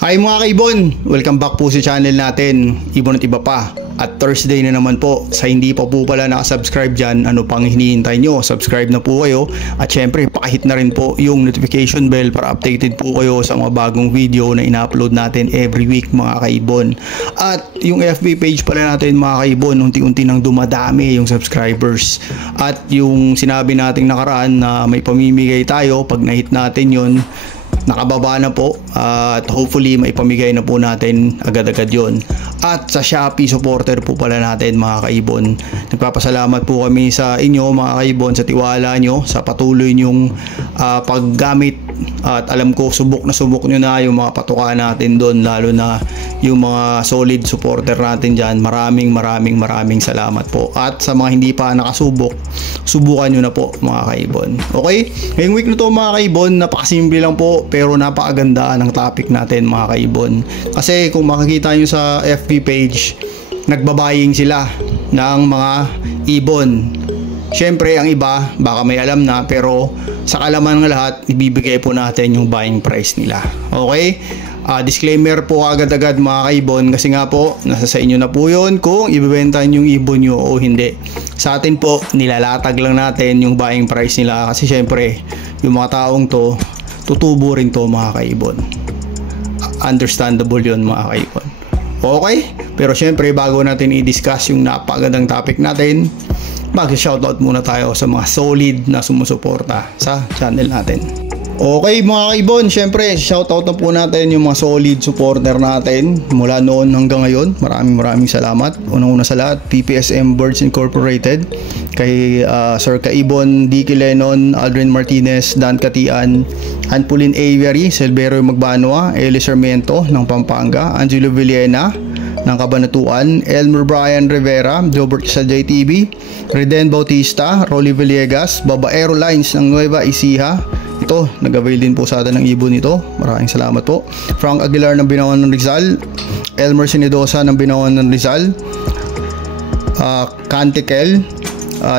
Hi mga kaibon! Welcome back po sa channel natin, Ibon at Iba Pa. At Thursday na naman po. Sa hindi pa po pala nakasubscribe dyan, ano pang hinihintay nyo? Subscribe na po kayo. At syempre, pakihit na rin po yung notification bell para updated po kayo sa mga bagong video na ina-upload natin every week mga kaibon. At yung FB page pala natin mga kaibon, unti-unti nang dumadami yung subscribers. At yung sinabi nating nakaraan na may pamimigay tayo, pag na-hit natin yun, nakababa na po at hopefully may pamigay na po natin agad-agad yon. At sa Shopee supporter po pala natin mga kaibon, nagpapasalamat po kami sa inyo mga kaibon sa tiwala nyo, sa patuloy nyong paggamit. At alam ko subok nyo na yung mga patuka natin doon, lalo na yung mga solid supporter natin dyan. Maraming salamat po. At sa mga hindi pa nakasubok, subukan nyo na po mga kaibon. Okay? Ngayong week na to mga kaibon, napakasimple lang po pero napakaganda ng topic natin mga kaibon. Kasi kung makikita nyo sa FB page, nagbabaying sila ng mga ibon. Syempre ang iba baka may alam na, pero sa kalaman ng lahat ibibigay po natin yung buying price nila. Okay? Disclaimer po agad-agad mga kaibon, kasi nga po nasa sa inyo na po yun kung ibibenta yung ibon nyo o hindi. Sa atin po nilalatag lang natin yung buying price nila, kasi syempre yung mga taong to tutubo rin to mga kaibon. Understandable yun mga kaibon. Okay? Pero syempre bago natin i-discuss yung napakagandang topic natin, mag-shoutout muna tayo sa mga solid na sumusuporta sa channel natin. Okay mga kaibon, syempre shoutout na po natin yung mga solid supporter natin mula noon hanggang ngayon. Maraming salamat. Unang-una sa lahat, PPSM Birds Incorporated, kay Sir Kaibon, Dicky Lennon, Aldrin Martinez, Dan Katian, Anpulin Avery, Silvero Magbanwa, Eli Sarmiento ng Pampanga, Angelo Villena ng Cabanatuan, Elmer Brian Rivera, Jobert sa JTV, Reden Bautista, Rolly Villegas, Babaero Lines ng Nueva Ecija. Ito, nag-avail din po sa atin ng ibon ito. Maraming salamat po. Frank Aguilar ng Binawan ng Rizal, Elmer Sinidosa ng Binawan ng Rizal, Cantikel,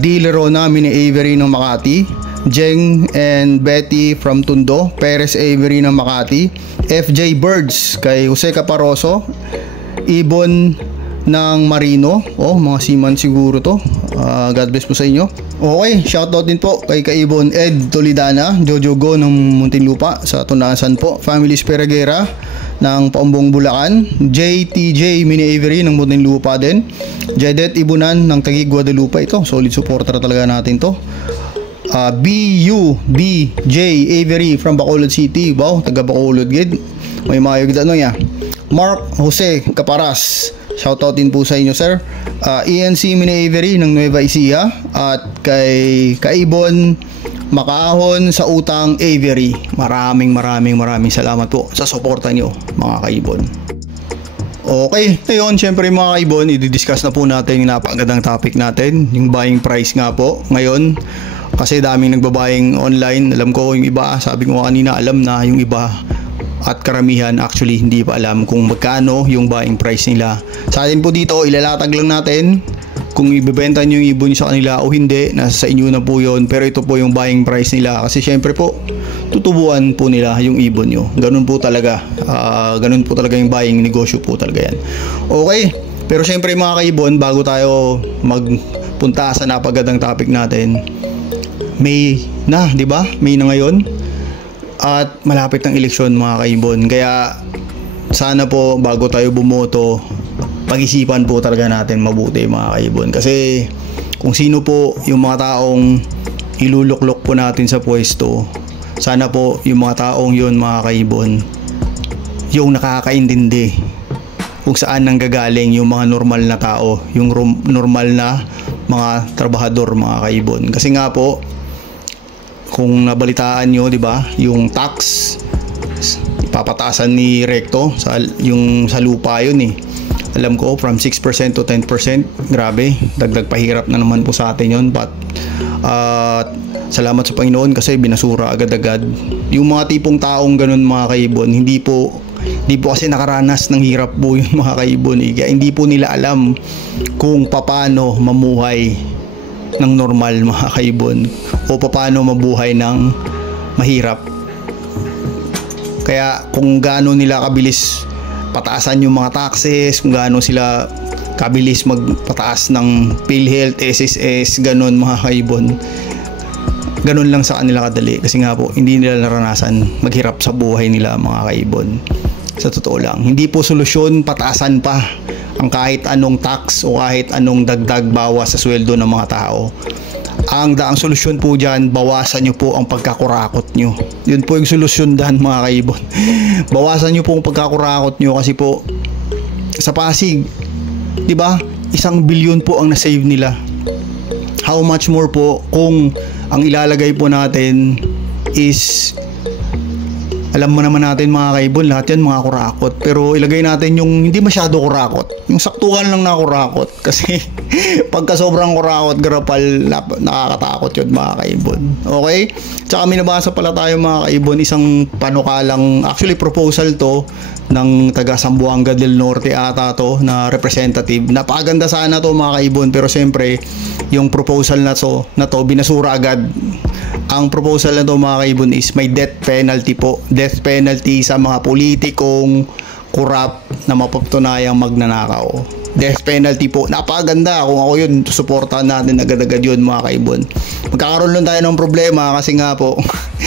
D. Lerona, Mini Avery ng Makati, Jeng and Betty from Tundo, Perez Avery ng Makati, FJ Birds kay Jose Caparoso, Ibon ng Marino. Mga seaman siguro to. God bless po sa inyo. Okay, shoutout din po kay Kaibon Ed Tolidana, Jojo Go ng Muntinlupa sa Tunasan po, Family Speraguera ng Paumbong Bulacan, JTJ Mini Avery ng Muntinlupa din, Jedet Ibunan ng Taguig Guadalupe. Ito, solid supporter talaga natin to. BUBJ Avery from Bacolod City. Wow, taga Bacolod gid. May mayog ano ya. Mark Jose Caparas, shoutout din po sa inyo sir. ENC Mini Avery ng Nueva Ecija, at kay Kaibon Makaahon sa Utang Avery. Maraming salamat po sa suporta nyo mga kaibon. Okay, ngayon syempre mga kaibon, i-discuss na po natin yung napakagandang topic natin, yung buying price nga po ngayon. Kasi daming nagbabuying online. Alam ko yung iba, sabi ko kanina, alam na yung iba, at karamihan actually hindi pa alam kung magkano yung buying price nila. Sa atin po dito, ilalatag lang natin kung ibebenta nyo yung ibon sa kanila o hindi, nasa sa inyo na po yun. Pero ito po yung buying price nila, kasi syempre po tutubuan po nila yung ibon nyo. Ganun po talaga. Ganun po talaga yung buying negosyo po talaga yan. Okay, pero syempre mga kaibon, bago tayo magpunta sa napagandang topic natin, May na, di ba? May na ngayon. At malapit ng eleksyon mga kaibon. Kaya sana po bago tayo bumoto, pag-isipan po talaga natin mabuti mga kaibon. Kasi kung sino po yung mga taong iluluklok po natin sa pwesto, sana po yung mga taong yun mga kaibon, yung nakakaintindi kung saan nanggagaling yung mga normal na tao, yung normal na mga trabahador mga kaibon. Kasi nga po, kung nabalitaan nyo, di ba, yung tax ipapatasan ni Recto sa lupa yun eh. Alam ko from 6% to 10%. Grabe, dagdag pahirap na naman po sa atin yun. But salamat sa Panginoon kasi binasura agad-agad. Yung mga tipong taong ganun mga kaibon, hindi po kasi nakaranas ng hirap po yung mga kaibon eh. Kaya hindi po nila alam kung paano mamuhay ng normal mga kaibon, o paano mabuhay ng mahirap. Kaya kung gaano nila kabilis pataasan yung mga taxes, kung gaano sila kabilis magpataas ng PhilHealth, SSS, ganun mga kaibon, ganun lang sa kanila kadali. Kasi nga po, hindi nila naranasan maghirap sa buhay nila mga kaibon. Sa totoo lang, hindi po solusyon pataasan pa ang kahit anong tax o kahit anong dagdag bawas sa sweldo ng mga tao. Ang solusyon po dyan, bawasan nyo po ang pagkakurakot nyo. Yun po yung solusyon dyan mga kaibon. Bawasan nyo po ang pagkakurakot nyo kasi po sa Pasig, di ba? 1 billion po ang nasave nila. How much more po kung ang ilalagay po natin is, alam mo naman natin mga kaibon, lahat yan mga kurakot. Pero ilagay natin yung hindi masyado kurakot, yung saktuhan lang na kurakot. Kasi pagka sobrang kurakot, garapal, nakakatakot yun mga kaibon. Okay? Tsaka minabasa pala tayo mga kaibon, isang panukalang, actually proposal to ng taga Zamboanga del Norte ata to na representative. Napakaganda sana to mga kaibon, pero siyempre yung proposal na to binasura agad. Ang proposal na to mga kaibon is may death penalty po. Death penalty sa mga politikong corrupt na mapagtunayang magnanakaw. Death penalty po. Napakaganda. Kung ako yun, suportahan natin agad-agad yun mga kaibon. Magkakaroon lang tayo ng problema kasi nga po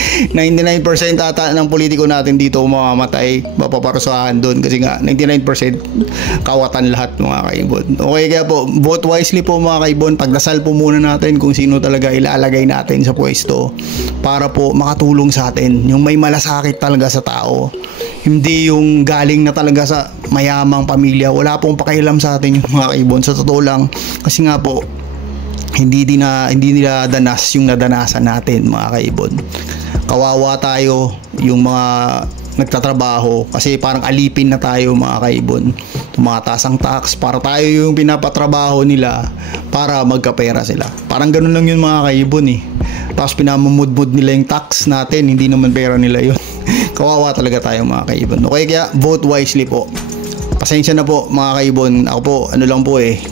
99% ata ng politiko natin dito mamamatay, mapaparusahan doon kasi nga 99% kawatan lahat mga kaibon. Okay, kaya po vote wisely po mga kaibon. Pagdasal po muna natin kung sino talaga ilalagay natin sa pwesto para po makatulong sa atin, yung may malasakit talaga sa tao, hindi yung galing na talaga sa mayamang pamilya. Wala pong pakialam sa atin yung mga kaibon, sa totoo lang. Kasi nga po hindi nila danas yung nadanasan natin mga kaibon. Kawawa tayo yung mga nagtatrabaho kasi parang alipin na tayo mga kaibon. Tumataas ang tax para tayo yung pinapatrabaho nila para magkapera sila. Parang ganun lang yun mga kaibon eh. Tapos pinamumudmud nila yung tax natin, hindi naman pera nila yun. Kawawa talaga tayo mga kaibon. Okay, kaya vote wisely po. Pasensya na po mga kaibon. Ako po,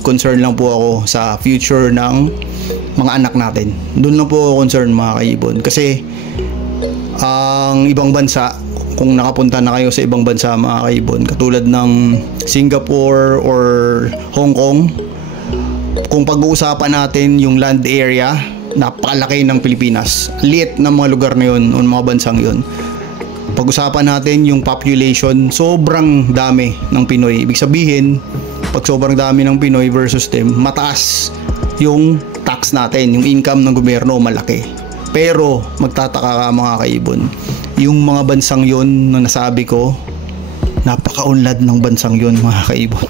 concern lang po ako sa future ng mga anak natin. Doon lang po ako concern mga kaibon. Kasi ang ibang bansa, kung nakapunta na kayo sa ibang bansa mga kaibon, katulad ng Singapore or Hong Kong, kung pag-uusapan natin yung land area, napakalaki ng Pilipinas. Liit ng mga lugar na yun, mga bansang yun. Pag-usapan natin yung population, sobrang dami ng Pinoy. Ibig sabihin, pag sobrang dami ng Pinoy versus them, mataas yung tax natin, yung income ng gobyerno malaki. Pero magtataka ka mga kaibon, yung mga bansang yun na nasabi ko, napakaunlad ng bansang yun mga kaibon.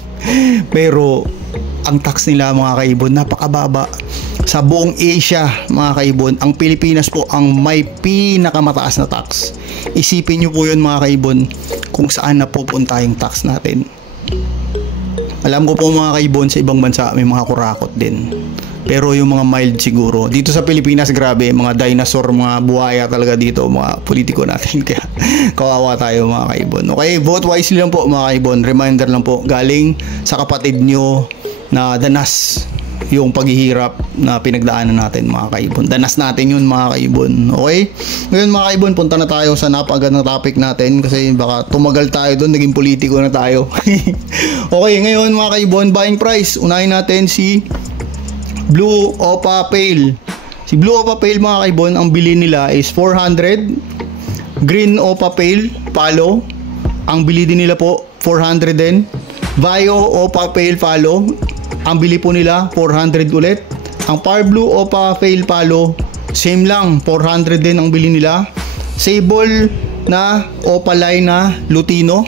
Pero ang tax nila mga kaibon, napakababa. Sa buong Asia mga kaibon, ang Pilipinas po ang may pinakamataas na tax. Isipin nyo po yun mga kaibon, kung saan na pupunta yung tax natin. Alam ko po mga kaibon, sa ibang bansa may mga kurakot din, pero yung mga mild siguro. Dito sa Pilipinas, grabe, mga dinosaur, mga buhaya talaga dito, mga politiko natin. Kaya kawawa tayo mga kaibon. Okay, vote wisely lang po mga kaibon. Reminder lang po, galing sa kapatid nyo na danas yung paghihirap na pinagdaanan natin mga kaibon. Danas natin yun mga kaibon. Okay? Ngayon mga kaibon, punta na tayo sa napakagandang topic natin kasi baka tumagal tayo doon, naging politiko na tayo. Okay, ngayon mga kaibon, buying price. Unahin natin si Blue Opa Pale. Si Blue Opa Pale mga kaibon, ang bili nila is 400. Green Opa Pale Palo, ang bili din nila po 400 din. Bio Opa Pale Palo, ang bili po nila 400 ulit. Ang Par Blue Opa Pale Palo, same lang, 400 din ang bili nila. Sable na Opaline na Lutino,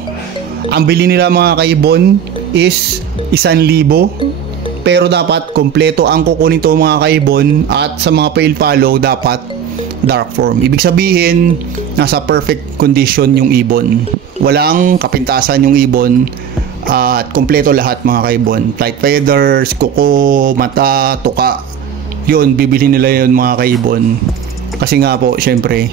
ang bili nila mga kaibon is 1,000. Pero dapat kompleto ang kukunin to mga kaibon, at sa mga pale palo dapat dark form. Ibig sabihin, nasa perfect condition yung ibon. Walang kapintasan yung ibon. At kompleto lahat mga kaibon. Flight feathers, kuko, mata, tuka. Yun, bibili nila yun mga kaibon. Kasi nga po, syempre,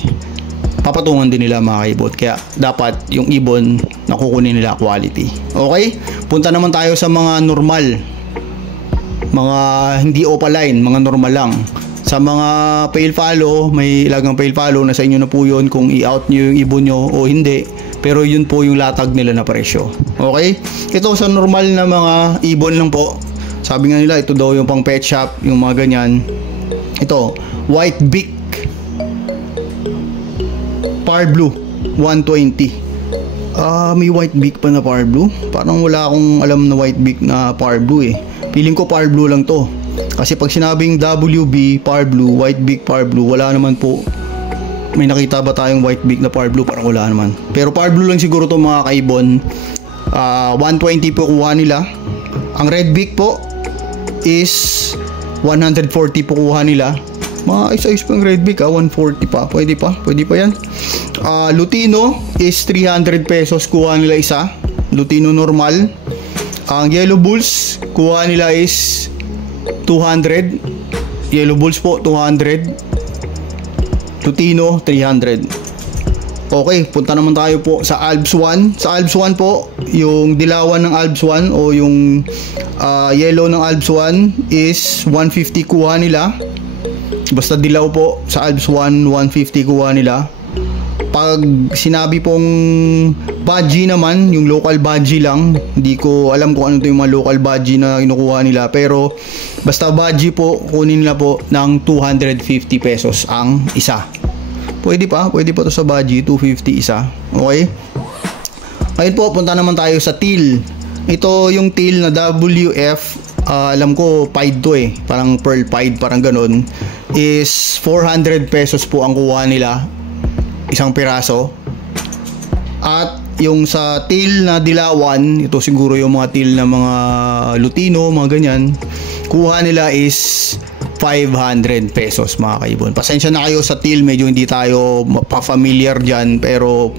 papatungan din nila mga kaibon. Kaya dapat yung ibon na kukunin nila quality. Okay? Punta naman tayo sa mga normal. Mga hindi opaline, mga normal lang. Sa mga pale follow, may ilagang pale follow na sa inyo na po yun kung i-out nyo yung ibon nyo o hindi. pero yun po yung latag nila na presyo. Okay? Ito sa normal na mga ibon lang po. Sabi nga nila ito daw yung pang pet shop, yung mga ganyan. Ito, white beak Par Blue 120. May white beak pa na Par Blue. Parang wala akong alam na white beak na Par Blue eh. Feeling ko Par Blue lang to. Kasi pag sinabing WB Par Blue, white beak Par Blue, wala naman po. May nakita ba tayong white beak na Par Blue? Parang wala naman. Pero Par Blue lang siguro to mga kaibon. 120 po kuha nila. Ang red beak po is 140 po kuha nila. Mga isa-is pang red beak 140 pa. Pwede pa yan. Lutino is 300 pesos kuha nila isa. Lutino normal. Ang yellow bulls kuha nila is 200. Yellow bulls po 200. Lutino 300. Okay, punta naman tayo po sa Alps 1. Sa Alps 1 po, yung dilawan ng Alps 1 o yung yellow ng Alps 1 is 150 kuha nila. Basta dilaw po sa Alps 1, 150 kuha nila. Pag sinabi pong budgie naman, yung local budgie lang, hindi ko alam kung ano to yung mga local budgie na kinukuha nila, pero basta budgie po, kunin nila po ng 250 pesos ang isa. Pwede pa to sa budgie, 250 isa. Okay? Ngayon po, punta naman tayo sa teal. Ito yung teal na WF, alam ko pied to eh, parang pearl pied, parang ganun, is 400 pesos po ang kuha nila isang piraso. At yung sa teal na dilawan, ito siguro yung mga teal na mga lutino, mga ganyan, kuha nila is 500 pesos mga kaibon. Pasensya na kayo sa teal, medyo hindi tayo pa-familiar dyan, pero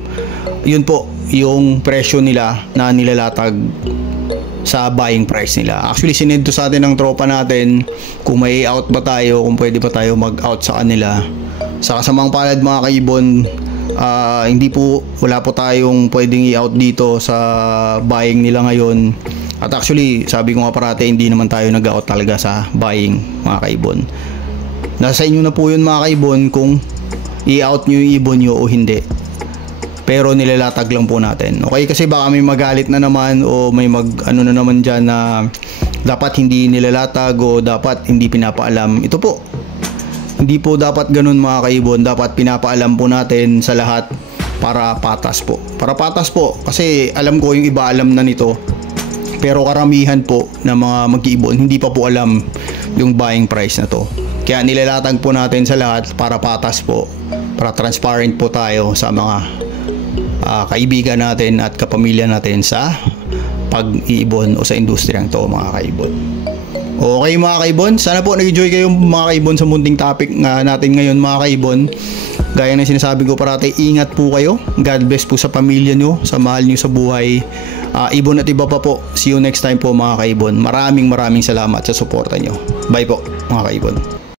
yun po yung presyo nila na nilalatag sa buying price nila. Actually, sinend to sa atin ng tropa natin kung may out ba tayo, kung pwede ba tayo mag-out sa kanila. Sa kasamang palad mga kaibon, wala po tayong pwedeng i-out dito sa buying nila ngayon. At actually, sabi ko nga parate, hindi naman tayo nag-out talaga sa buying mga kaibon. Nasa inyo na po yun mga kaibon kung i-out nyo yung ibon nyo o hindi. Pero nilalatag lang po natin. Okay, kasi baka may magalit na naman o may ano na naman dyan na dapat hindi nilalatag o dapat hindi pinapaalam. Ito po, hindi po dapat ganun mga kaibon. Dapat pinapaalam po natin sa lahat para patas po. Para patas po, kasi alam ko yung iba alam na nito. Pero karamihan po na mga mag-iibon hindi pa po alam yung buying price na to. Kaya nilalatag po natin sa lahat para patas po. Para transparent po tayo sa mga kaibigan natin at kapamilya natin sa pag-iibon o sa industriyang to mga kaibon. Okay mga kaibon, sana po nag-enjoy kayo mga kaibon sa munting topic natin ngayon mga kaibon. Gaya ng sinasabi ko parati, ingat po kayo. God bless po sa pamilya nyo, sa mahal nyo sa buhay. Ibon at iba pa po. See you next time po mga kaibon. Maraming salamat sa suporta nyo. Bye po mga kaibon.